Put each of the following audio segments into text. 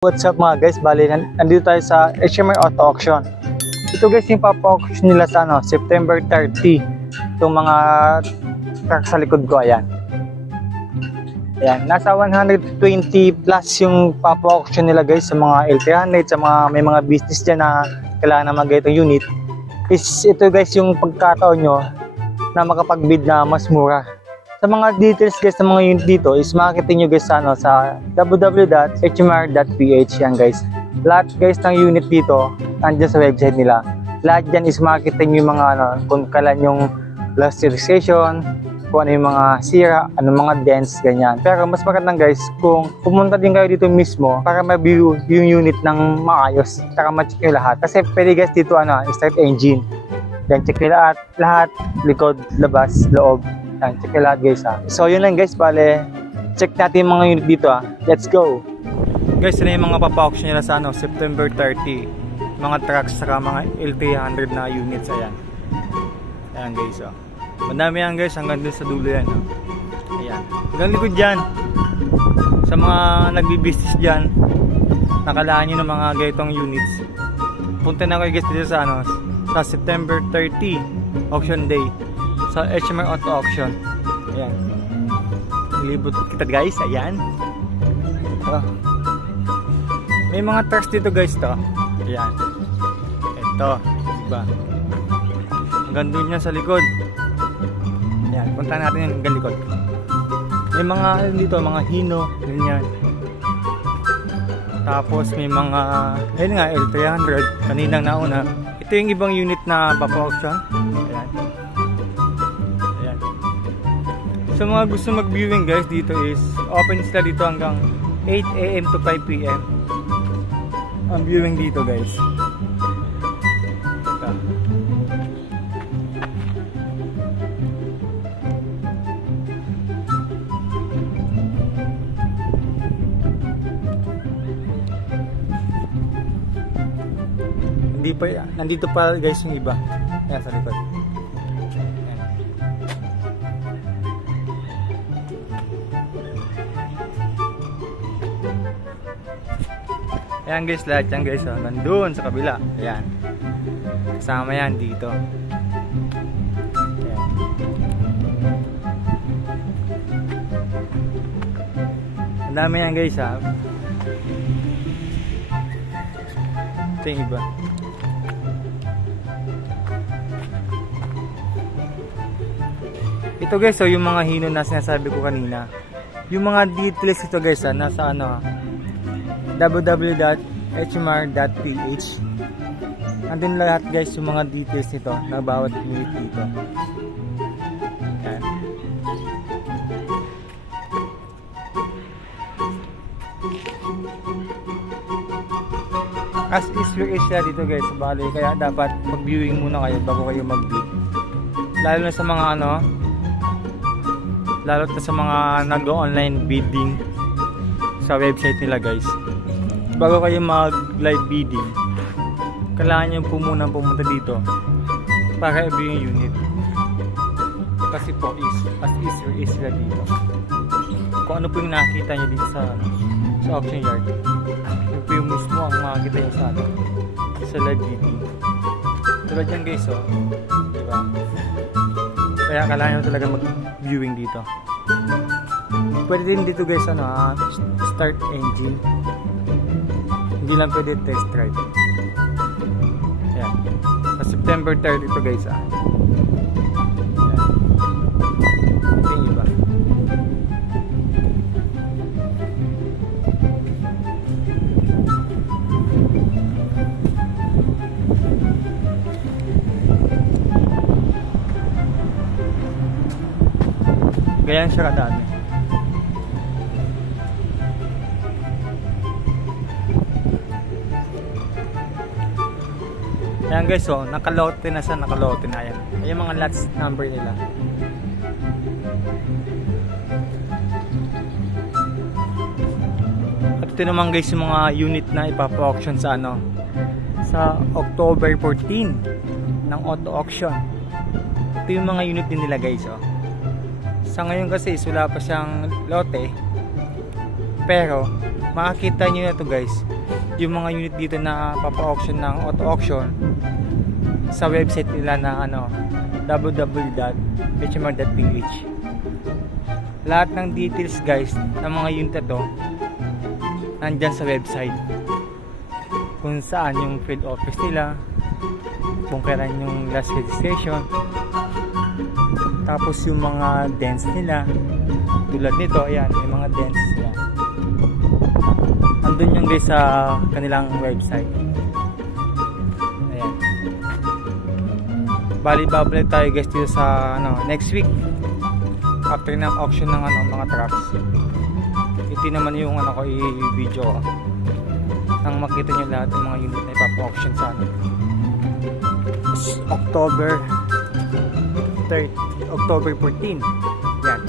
What's up mga guys, bali nandito tayo sa HMR Auto Auction. Ito guys yung papa-auction nila sa September 30. Itong mga truck sa likod ko, ayan. Ayan, nasa 120 plus yung papa-auction nila guys sa mga L300, sa mga may mga business dyan na kailangan na mag-itong unit. Ito guys yung pagkataon nyo na makapag-bid na mas mura. Sa mga details guys ng mga unit dito is makikita nyo guys sa www.hmr.ph yan guys. Lahat guys ng unit dito nandiyan sa website nila. Lahat dyan is makikita nyo yung mga kung kailan yung last registration, kung ano yung mga sira, ano mga dents, ganyan. Pero mas magandang guys kung pumunta din kayo dito mismo para ma-view yung unit ng maayos, para ma-check nyo lahat. Kasi pwede guys dito start engine. Then check nyo lahat, likod, labas, loob. Yan, check nyo lahat guys So yun lang guys, bale, check natin yung mga unit dito Let's go! Guys, yun yung mga papa-auction nila sa September 30. Mga trucks saka mga L300 na units, ayan. Ayan guys Madami yan guys, hanggang dun sa dulo yan Ayan, hanggang likod dyan. Sa mga nagbi-business dyan, nakalaan nyo ng mga ganitong units. Punta na kayo guys dito sa sa September 30 auction day sa HMR Auto Auction. Ayan. Ilibot kita guys. Ayan. May mga trucks dito guys to. Ayan. Ito. Diba? Hanggang doon yan sa likod. Ayan. Punta natin yung hanggang likod. May mga dito, mga Hino. Ganyan. Tapos may mga ayun nga, L300. Kaninang nauna. Ito yung ibang unit na papa-auction. Ayan. So mga gusto mag-viewing guys dito is open sila dito hanggang 8 AM to 5 PM ang viewing dito guys. Hindi pa, nandito pa guys yung iba. Ayan sa likod. Ayan guys, lahat yan guys nandun sa kabila. Ayan. Kasama yan dito. Ayan. Ang dami yan guys Ito yung iba. Ito guys yung mga Hino na sinasabi ko kanina. Yung mga details ito guys nasa www.hmr.ph. Andun lahat guys yung mga details nito na bawat unit dito. Ayan. As is your is siya dito guys, bali kaya dapat mag-viewing muna kayo bago kayo mag-bid. Lalo na sa mga lalo na sa mga nag-online bidding sa website nila guys. Bago kayo mag live bidding, kailangan nyo po muna pumunta dito para i-view yung unit. Kasi po as is or is sila dito. Kung ano po yung nakita nyo dito sa auction yard, yun po yung mismo ang makikita nyo sa live bidding. Tulad yan guys diba? Kaya kailangan nyo talaga mag-viewing dito. Pwede din dito guys start engine. Hindi lang pwede test drive. Ayan. Sa September 3 ito guys Ayan. Ito yung iba. Ganyan siya kadami. Ayan guys nakalote na yan. Ayan mga lots number nila. At ito naman guys yung mga unit na ipapa-auction sa sa October 14 ng auto auction. Ito yung mga unit din nila guys Sa ngayon kasi wala pa siyang lote. Pero makakita nyo na to guys, yung mga unit dito na papa-auction ng auto auction sa website nila na www.hmr.ph. Lahat ng details guys ng mga unit na to nandyan sa website, kung saan yung field office nila, kung kailan yung last registration, tapos yung mga dents nila. Tulad nito, ayan, may mga dents nila. Andun yung guys sa kanilang website. Ayan. Bali, babalik tayo guys dito sa next week after ng auction ng mga trucks. Ito naman yung ko i-video ko nang makita nyo lahat ng mga unit na ipapa-auction sa October 14. Yan.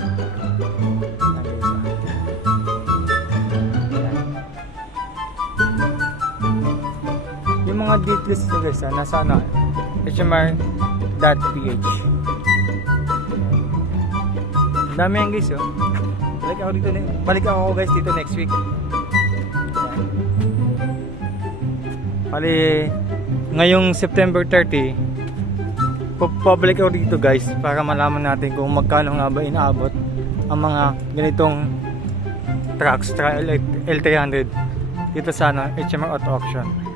Yung mga details nyo guys nasa hmr.ph. Ang dami yan guys balik ako guys dito next week. Bali ngayong September 30 public ako dito guys para malaman natin kung magkano nga ba inaabot ang mga ganitong trucks L300 dito sa HMR Auto Auction.